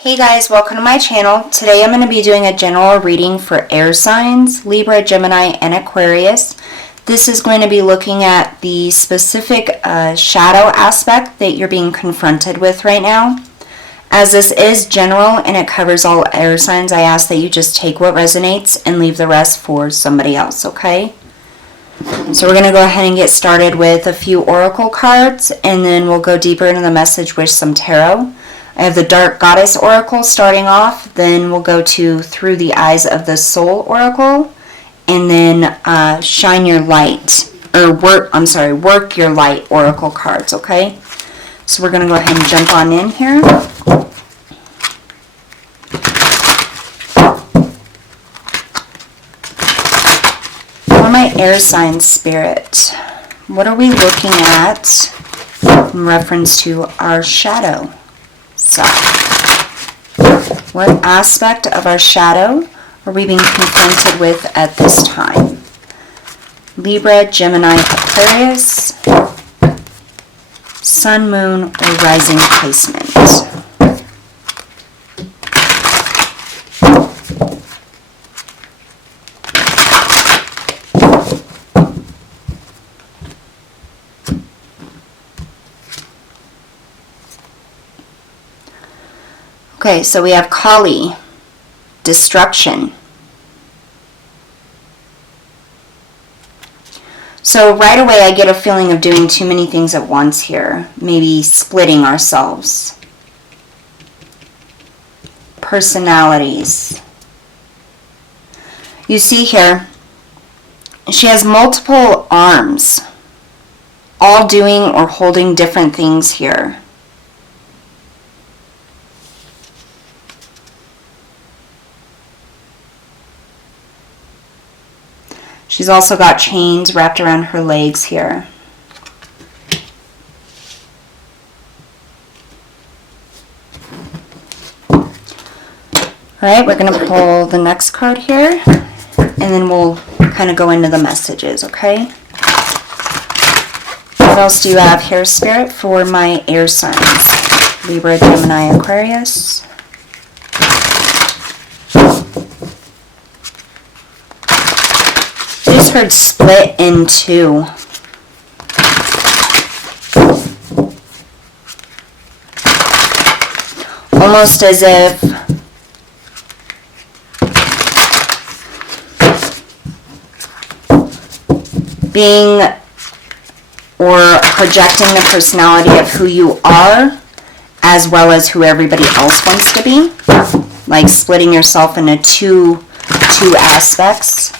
Hey guys, welcome to my channel. Today I'm going to be doing a general reading for air signs, Libra, Gemini, and Aquarius. This is going to be looking at the specific shadow aspect that you're being confronted with right now. As this is general and it covers all air signs, I ask that you just take what resonates and leave the rest for somebody else, okay? So we're going to go ahead and get started with a few oracle cards, and then we'll go deeper into the message with some tarot. I have the Dark Goddess Oracle starting off, then we'll go to Through the Eyes of the Soul Oracle, and then Shine Your Light, or Work Your Light Oracle cards, okay? So we're going to go ahead and jump on in here. For my air sign spirit, what are we looking at in reference to our shadow? So, what aspect of our shadow are we being confronted with at this time? Libra, Gemini, Aquarius, Sun, Moon, or Rising placement. Okay, so we have Kali, destruction. So right away I get a feeling of doing too many things at once here. Maybe splitting ourselves. Personalities. You see here, she has multiple arms, all doing or holding different things here. She's also got chains wrapped around her legs here. Alright, we're going to pull the next card here, and then we'll kind of go into the messages, okay? What else do you have here, Spirit, for my air signs? Libra, Gemini, Aquarius. I just heard split in two. Almost as if being or projecting the personality of who you are as well as who everybody else wants to be. Like splitting yourself into two aspects.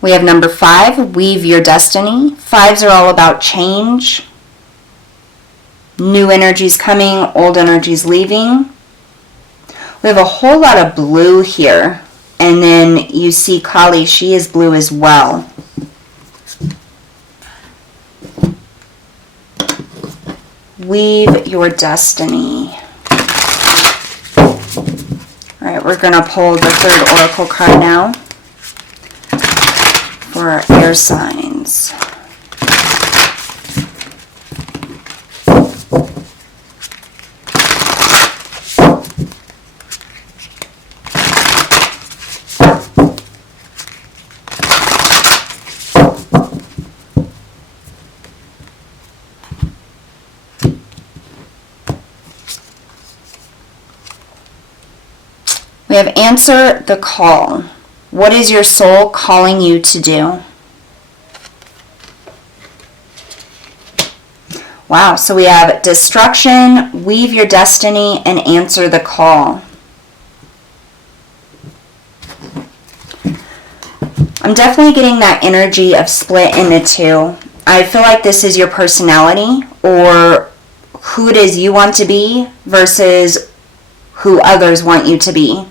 We have number 5, weave your destiny. 5s are all about change. New energies coming, old energies leaving. We have a whole lot of blue here. And then you see Kali, she is blue as well. Weave your destiny. Alright, we're going to pull the third oracle card now for our air signs. We have answer the call. What is your soul calling you to do? Wow, so we have destruction, weave your destiny, and answer the call. I'm definitely getting that energy of split into two. I feel like this is your personality or who it is you want to be versus who others want you to be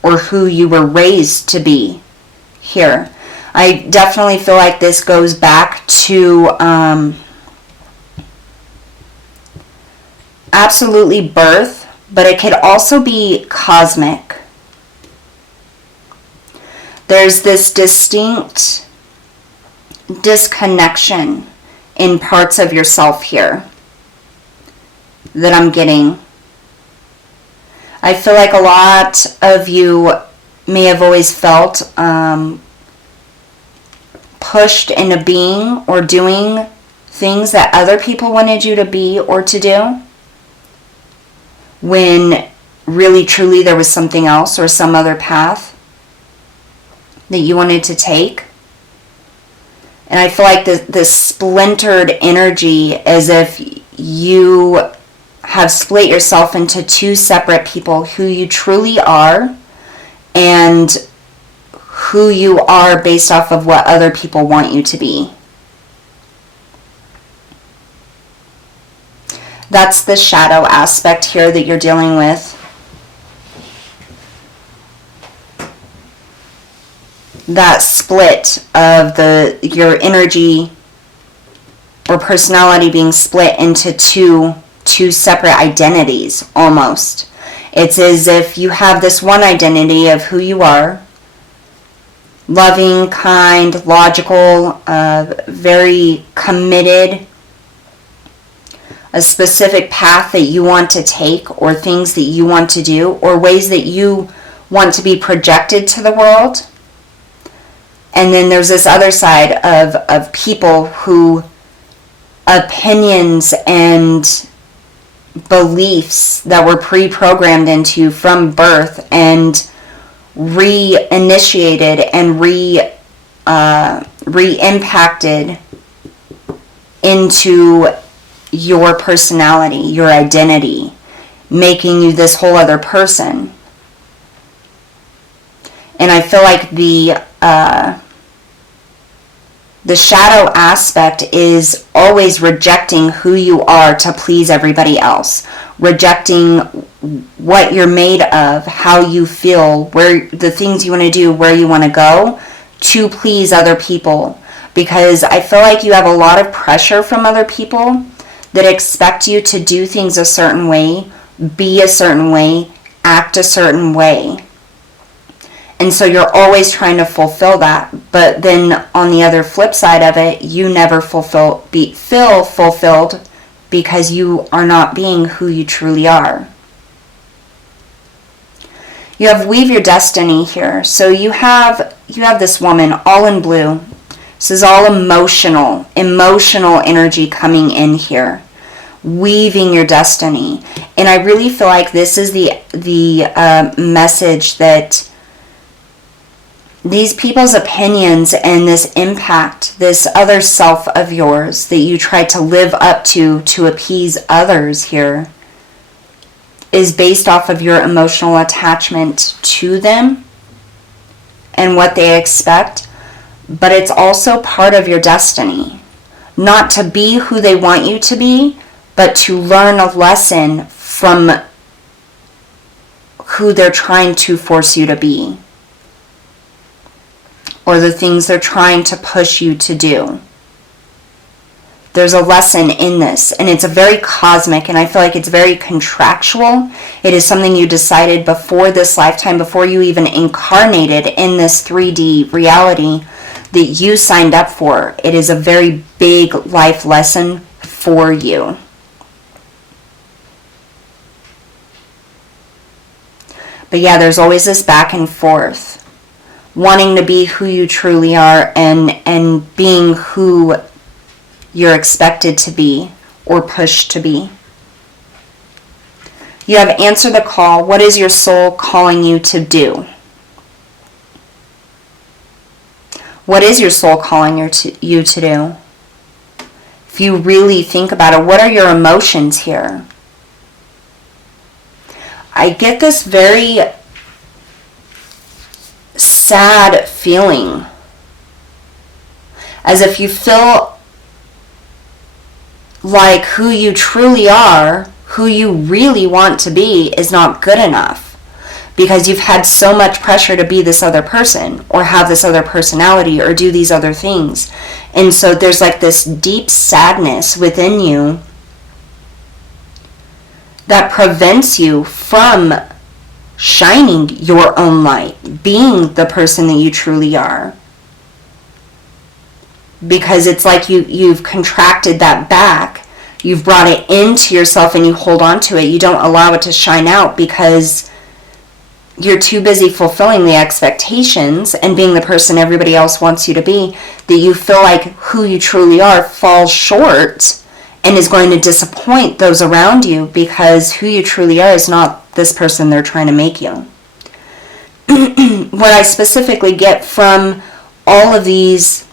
or who you were raised to be here. I definitely feel like this goes back to absolutely birth, but it could also be cosmic. There's this distinct disconnection in parts of yourself here that I'm getting. I feel like a lot of you may have always felt pushed into being or doing things that other people wanted you to be or to do, when really truly there was something else or some other path that you wanted to take. And I feel like this splintered energy, as if you have split yourself into two separate people, who you truly are and who you are based off of what other people want you to be. That's the shadow aspect here that you're dealing with. That split of your energy or personality being split into two separate identities almost. It's as if you have this one identity of who you are, loving, kind, logical, very committed, a specific path that you want to take, or things that you want to do, or ways that you want to be projected to the world. And then there's this other side of people who opinions and beliefs that were pre-programmed into from birth and re-initiated and re-impacted into your personality, your identity, making you this whole other person. And I feel like the shadow aspect is always rejecting who you are to please everybody else, rejecting what you're made of, how you feel, where the things you want to do, where you want to go, to please other people. Because I feel like you have a lot of pressure from other people that expect you to do things a certain way, be a certain way, act a certain way. And so you're always trying to fulfill that. But then on the other flip side of it, you never feel fulfilled because you are not being who you truly are. You have weave your destiny here. So you have this woman all in blue. This is all emotional energy coming in here, weaving your destiny. And I really feel like this is the message that these people's opinions and this impact, this other self of yours that you try to live up to appease others here, is based off of your emotional attachment to them and what they expect. But it's also part of your destiny. Not to be who they want you to be, but to learn a lesson from who they're trying to force you to be, or the things they're trying to push you to do. There's a lesson in this, and it's a very cosmic, and I feel like it's very contractual. It is something you decided before this lifetime, before you even incarnated in this 3D reality, that you signed up for. It is a very big life lesson for you. But yeah, there's always this back and forth, wanting to be who you truly are and being who you're expected to be or pushed to be. You have answer the call. What is your soul calling you to do? What is your soul calling you to do? If you really think about it, what are your emotions here? I get this very sad feeling, as if you feel like who you truly are, who you really want to be, is not good enough. Because you've had so much pressure to be this other person, or have this other personality, or do these other things. And so there's like this deep sadness within you that prevents you from shining your own light, being the person that you truly are. because it's like you've contracted that back. You've brought it into yourself and you hold on to it. You don't allow it to shine out because you're too busy fulfilling the expectations and being the person everybody else wants you to be, that you feel like who you truly are falls short and is going to disappoint those around you, because who you truly are is not this person they're trying to make you. What I specifically get from all of these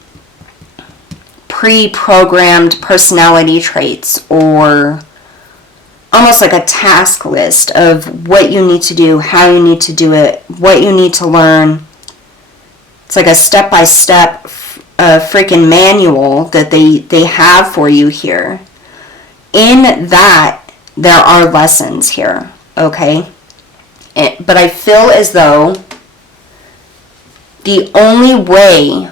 pre-programmed personality traits, or almost like a task list of what you need to do, how you need to do it, what you need to learn. It's like a step-by-step freaking manual that they have for you here. In that, there are lessons here, okay? But I feel as though the only way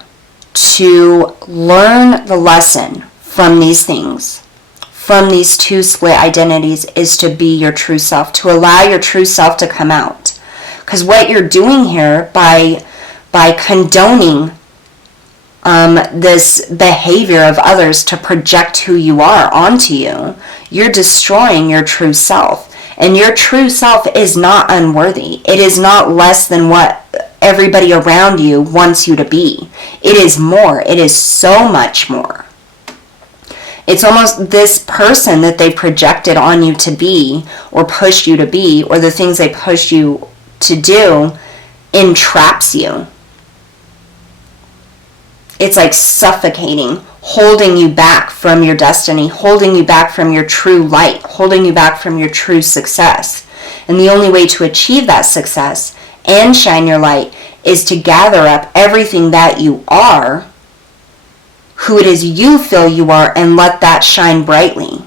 to learn the lesson from these things, from these two split identities, is to be your true self, to allow your true self to come out. Because what you're doing here by condoning this behavior of others to project who you are onto you, you're destroying your true self. And your true self is not unworthy. It is not less than what everybody around you wants you to be. It is more. It is so much more. It's almost this person that they projected on you to be, or pushed you to be, or the things they pushed you to do, entraps you. It's like suffocating, holding you back from your destiny, holding you back from your true light, holding you back from your true success. And the only way to achieve that success and shine your light is to gather up everything that you are, who it is you feel you are, and let that shine brightly.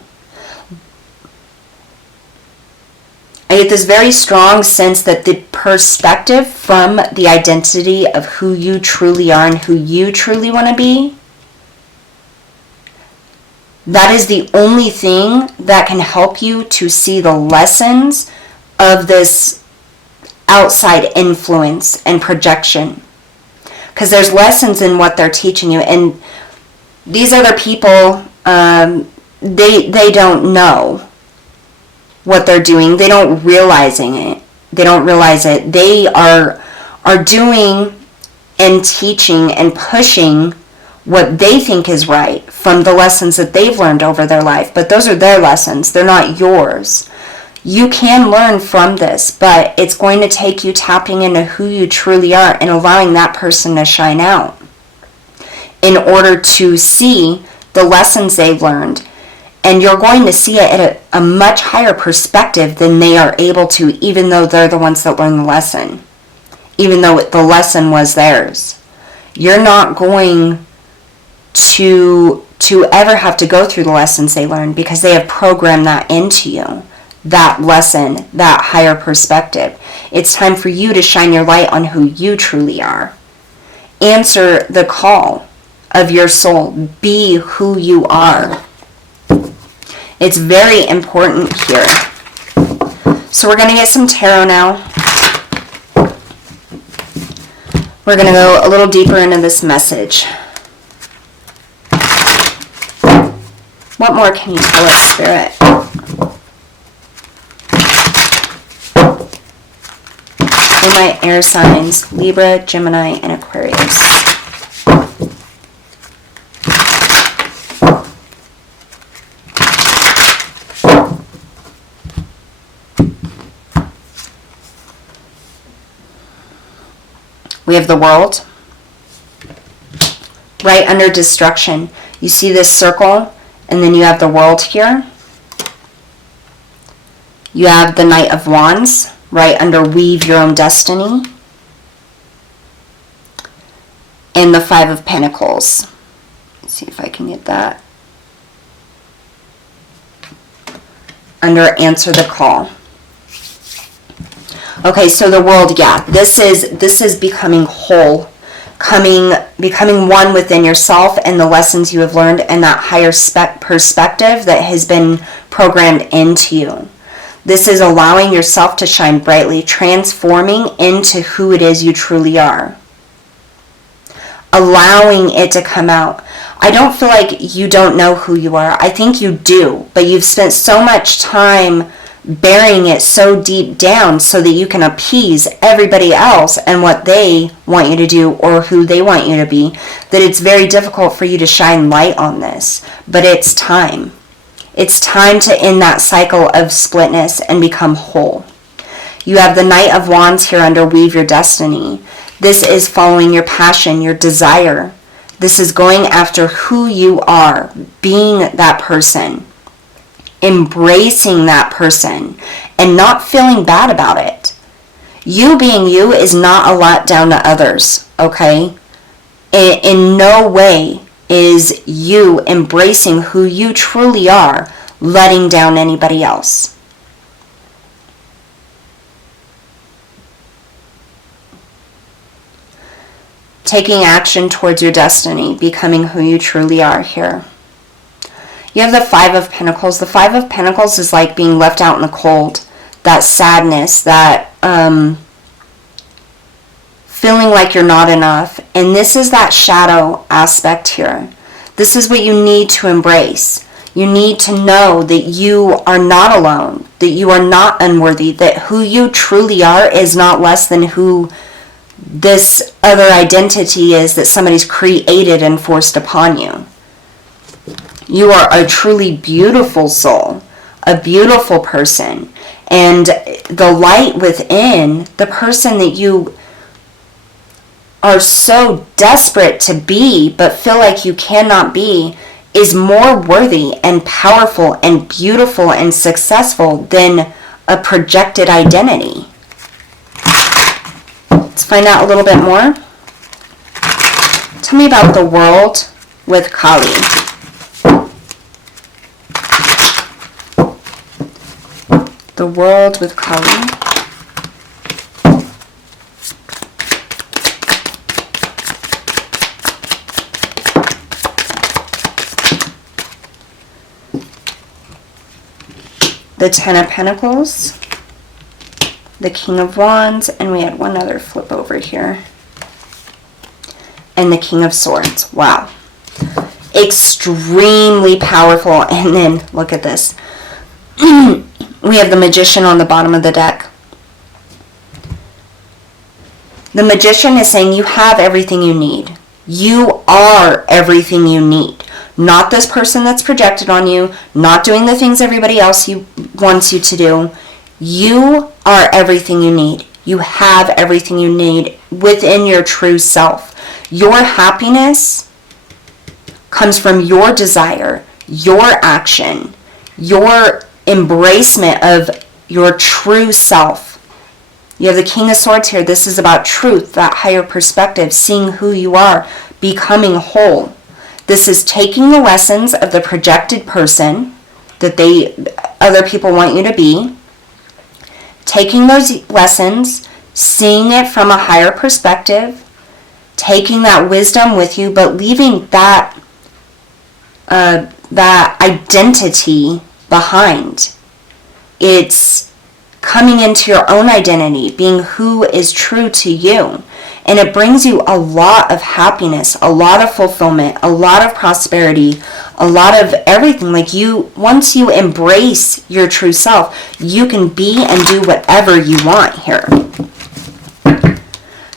I get this very strong sense that the perspective from the identity of who you truly are and who you truly want to be, that is the only thing that can help you to see the lessons of this outside influence and projection. Because there's lessons in what they're teaching you, and these other people, they don't know what they're doing. They don't realize it. They are doing and teaching and pushing what they think is right from the lessons that they've learned over their life. But those are their lessons. They're not yours. You can learn from this, but it's going to take you tapping into who you truly are and allowing that person to shine out in order to see the lessons they've learned. And you're going to see it at a much higher perspective than they are able to, even though they're the ones that learned the lesson. Even though the lesson was theirs. You're not going to ever have to go through the lessons they learned, because they have programmed that into you. That lesson, that higher perspective. It's time for you to shine your light on who you truly are. Answer the call of your soul. Be who you are. It's very important here. So we're going to get some tarot now. We're going to go a little deeper into this message. What more can you tell us, Spirit? For my air signs, Libra, Gemini, and Aquarius. We have the World. Right under destruction, you see this circle, and then you have the World here. You have the Knight of Wands, right under Weave Your Own Destiny. And the Five of Pentacles. Let's see if I can get that. Under Answer the Call. Okay, so the World, yeah, this is becoming whole, becoming one within yourself and the lessons you have learned and that higher perspective that has been programmed into you. This is allowing yourself to shine brightly, transforming into who it is you truly are. allowing it to come out. I don't feel like you don't know who you are. I think you do, but you've spent so much time burying it so deep down so that you can appease everybody else and what they want you to do or who they want you to be, that it's very difficult for you to shine light on this. But it's time. It's time to end that cycle of splitness and become whole. You have the Knight of Wands here under Weave Your Destiny. This is following your passion, your desire. This is going after who you are, being that person, embracing that person, and not feeling bad about it. You being you is not a letdown to others, okay? In no way is you embracing who you truly are letting down anybody else. Taking action towards your destiny, becoming who you truly are here. You have the Five of Pentacles. The Five of Pentacles is like being left out in the cold. That sadness, that feeling like you're not enough. And this is that shadow aspect here. This is what you need to embrace. You need to know that you are not alone, that you are not unworthy, that who you truly are is not less than who this other identity is that somebody's created and forced upon you. You are a truly beautiful soul, a beautiful person, and the light within, the person that you are so desperate to be but feel like you cannot be, is more worthy and powerful and beautiful and successful than a projected identity. Let's find out a little bit more. Tell me about the world with Kali. The world with Kali. The Ten of Pentacles. The King of Wands, and we had one other flip over here. And the King of Swords. Wow. Extremely powerful. And then, look at this. We have the Magician on the bottom of the deck. The Magician is saying you have everything you need. You are everything you need. Not this person that's projected on you, not doing the things everybody else wants you to do. You are everything you need. You have everything you need within your true self. Your happiness comes from your desire, your action, your embracement of your true self. You have the King of Swords here. This is about truth, that higher perspective, seeing who you are, becoming whole. This is taking the lessons of the projected person that other people want you to be, taking those lessons, seeing it from a higher perspective, taking that wisdom with you, but leaving that identity behind. It's coming into your own identity, being who is true to you. And it brings you a lot of happiness, a lot of fulfillment, a lot of prosperity, a lot of everything. Like once you embrace your true self, you can be and do whatever you want here.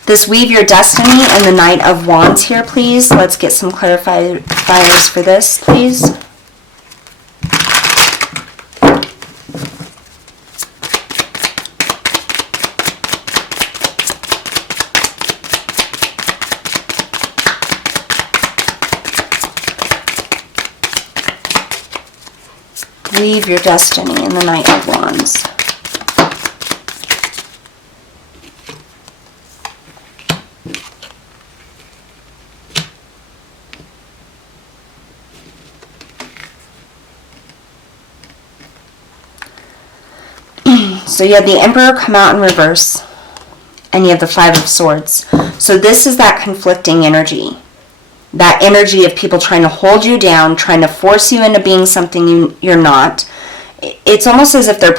This Weave Your Destiny and the Knight of Wands here, please. Let's get some clarifiers for this, please. Weave Your Destiny and the Knight of Wands. So you have the Emperor come out in reverse, and you have the Five of Swords. So this is that conflicting energy. That energy of people trying to hold you down, trying to force you into being something you're not. It's almost as if they're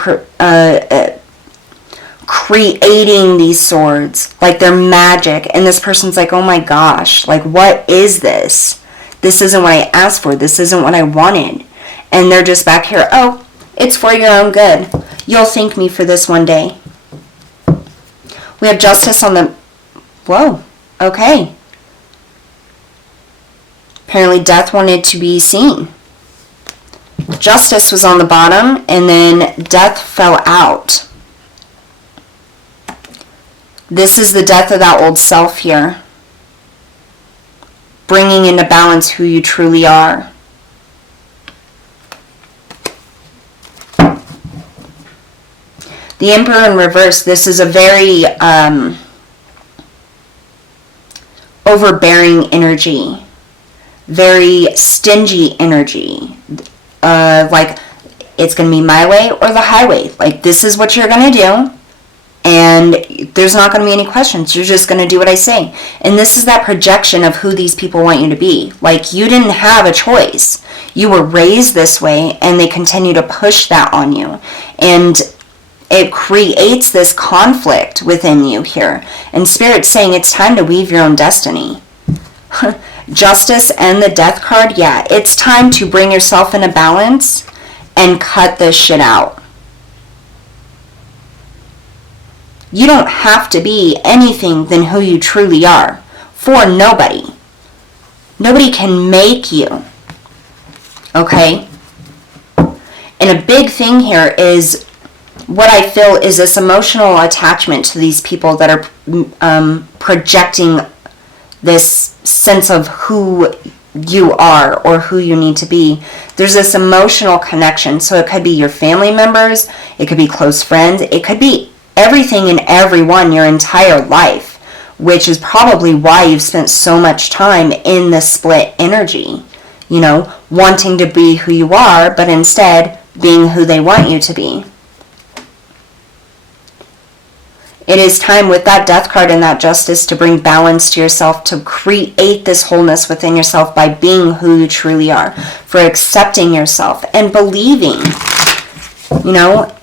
creating these swords like they're magic, and this person's like, oh my gosh, like what is this? This isn't what I asked for. This isn't what I wanted. And they're just back here, oh, it's for your own good. You'll thank me for this one day. We have justice on the, whoa, okay. Apparently death wanted to be seen. Justice was on the bottom, and then death fell out. This is the death of that old self here. Bringing into balance who you truly are. The Emperor in reverse, this is a very overbearing energy. Very stingy energy. Like, it's going to be my way or the highway. Like, this is what you're going to do. And there's not going to be any questions. You're just going to do what I say. And this is that projection of who these people want you to be. Like, you didn't have a choice. You were raised this way, and they continue to push that on you. And it creates this conflict within you here. And Spirit's saying it's time to weave your own destiny. Justice and the Death card, yeah, it's time to bring yourself into balance and cut this shit out. You don't have to be anything than who you truly are. For nobody. Nobody can make you. Okay? And a big thing here is what I feel is this emotional attachment to these people that are projecting this sense of who you are or who you need to be. There's this emotional connection. So it could be your family members, it could be close friends, it could be everything and everyone your entire life, which is probably why you've spent so much time in the split energy, you know, wanting to be who you are, but instead being who they want you to be. It is time with that Death card and that Justice to bring balance to yourself, to create this wholeness within yourself by being who you truly are, for accepting yourself and believing. You know,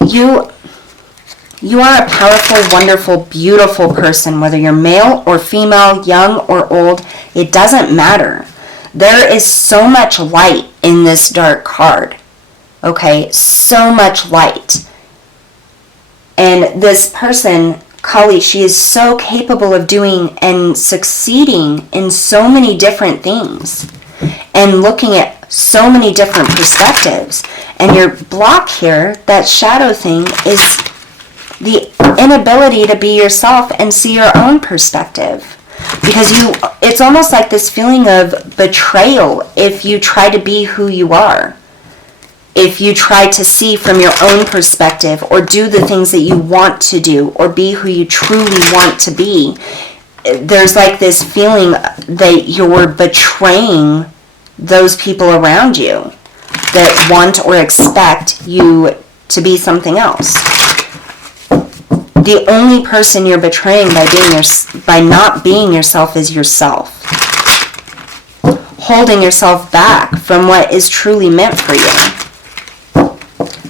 you are a powerful, wonderful, beautiful person, whether you're male or female, young or old, it doesn't matter. There is so much light in this dark card. Okay, so much light. And this person, Kali, she is so capable of doing and succeeding in so many different things and looking at so many different perspectives. And your block here, that shadow thing, is the inability to be yourself and see your own perspective. Because it's almost like this feeling of betrayal if you try to be who you are. If you try to see from your own perspective or do the things that you want to do or be who you truly want to be, there's like this feeling that you're betraying those people around you that want or expect you to be something else. The only person you're betraying by not being yourself is yourself. Holding yourself back from what is truly meant for you.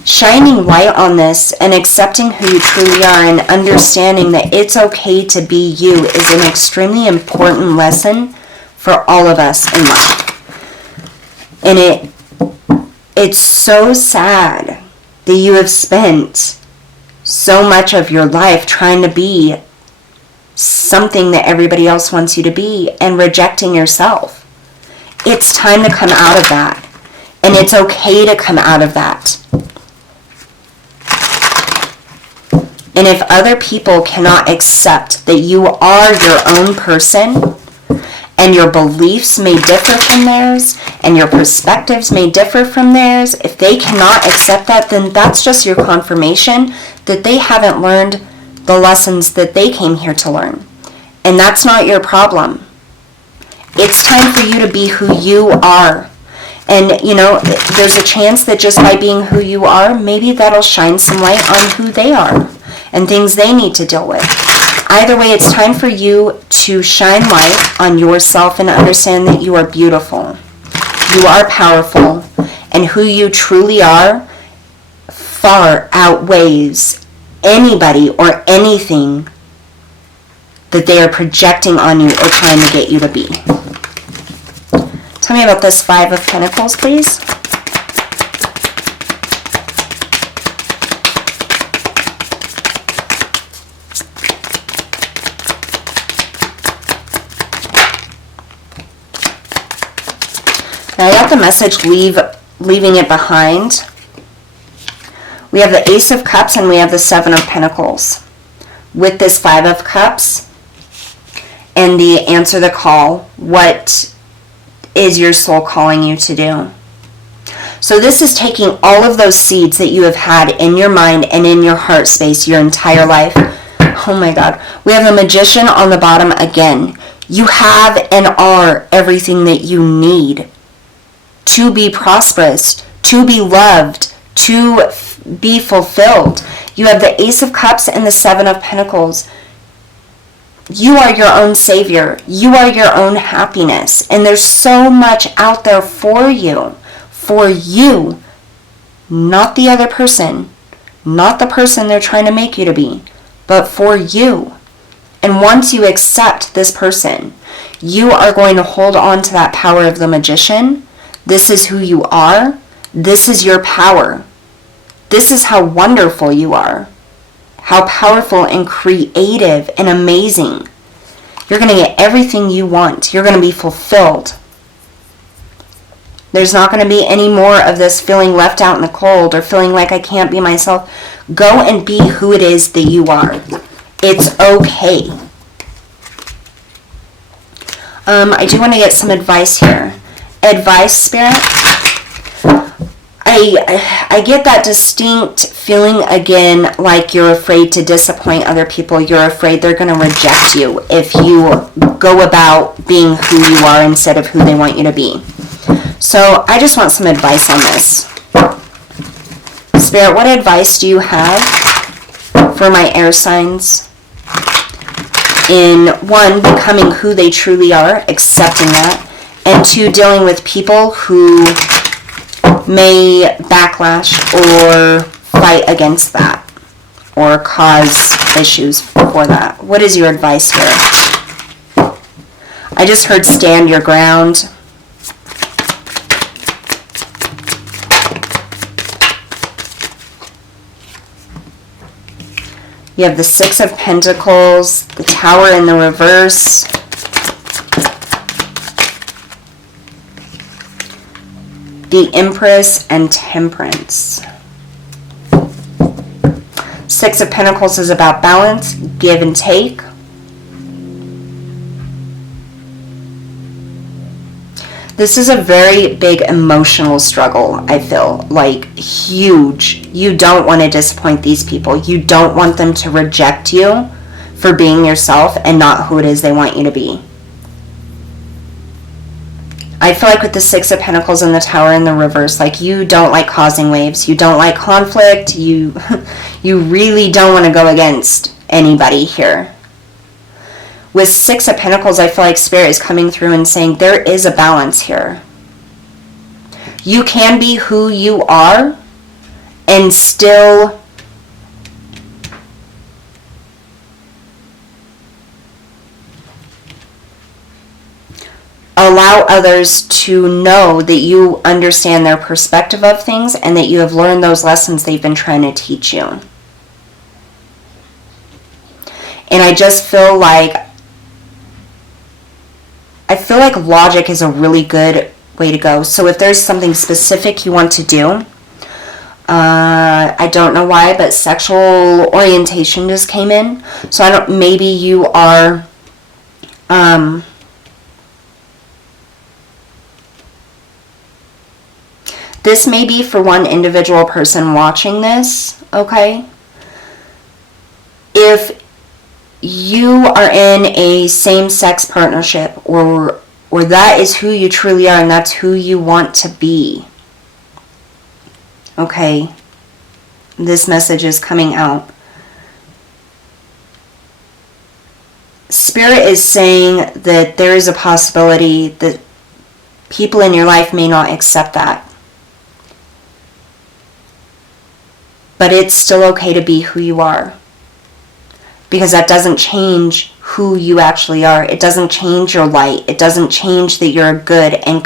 Shining light on this and accepting who you truly are and understanding that it's okay to be you is an extremely important lesson for all of us in life. And it's so sad that you have spent so much of your life trying to be something that everybody else wants you to be and rejecting yourself. It's time to come out of that. And it's okay to come out of that. And if other people cannot accept that you are your own person, and your beliefs may differ from theirs, and your perspectives may differ from theirs, if they cannot accept that, then that's just your confirmation that they haven't learned the lessons that they came here to learn. And that's not your problem. It's time for you to be who you are. And, you know, there's a chance that just by being who you are, maybe that'll shine some light on who they are and things they need to deal with. Either way, it's time for you to shine light on yourself and understand that you are beautiful. You are powerful. And who you truly are far outweighs anybody or anything that they are projecting on you or trying to get you to be. Tell me about this Five of Pentacles, please. Now I got the message, leaving it behind. We have the Ace of Cups and we have the Seven of Pentacles. With this Five of Cups and the answer the call, what is your soul calling you to do? So this is taking all of those seeds that you have had in your mind and in your heart space your entire life. Oh my God. We have the Magician on the bottom again. You have and are everything that you need to be prosperous, to be loved, to be fulfilled. You have the Ace of Cups and the Seven of Pentacles. You are your own savior. You are your own happiness. And there's so much out there for you. For you. Not the other person. Not the person they're trying to make you to be. But for you. And once you accept this person, you are going to hold on to that power of the Magician. This is who you are. This is your power. This is how wonderful you are. How powerful and creative and amazing. You're going to get everything you want. You're going to be fulfilled. There's not going to be any more of this feeling left out in the cold or feeling like I can't be myself. Go and be who it is that you are. It's okay. I do want to get some advice here. Advice, Spirit. I get that distinct feeling again like you're afraid to disappoint other people. You're afraid they're going to reject you if you go about being who you are instead of who they want you to be. So I just want some advice on this. Spirit, what advice do you have for my air signs in, one, becoming who they truly are, accepting that, and two, dealing with people who may backlash or fight against that or cause issues for that? What is your advice here? I just heard stand your ground. You have the Six of Pentacles, the Tower in the reverse. The Empress and Temperance. Six of Pentacles is about balance, give and take. This is a very big emotional struggle, I feel, like huge. You don't want to disappoint these people. You don't want them to reject you for being yourself and not who it is they want you to be. I feel like with the Six of Pentacles and the Tower in the reverse, like you don't like causing waves. You don't like conflict. You really don't want to go against anybody here. With Six of Pentacles, I feel like Spirit is coming through and saying there is a balance here. You can be who you are and still allow others to know that you understand their perspective of things and that you have learned those lessons they've been trying to teach you. And I just feel like logic is a really good way to go. So if there's something specific you want to do, I don't know why, but sexual orientation just came in. So maybe you are, this may be for one individual person watching this, okay? If you are in a same-sex partnership or that is who you truly are and that's who you want to be, okay, this message is coming out. Spirit is saying that there is a possibility that people in your life may not accept that. but it's still okay to be who you are, because that doesn't change who you actually are. It doesn't change your light. It doesn't change that you're a good and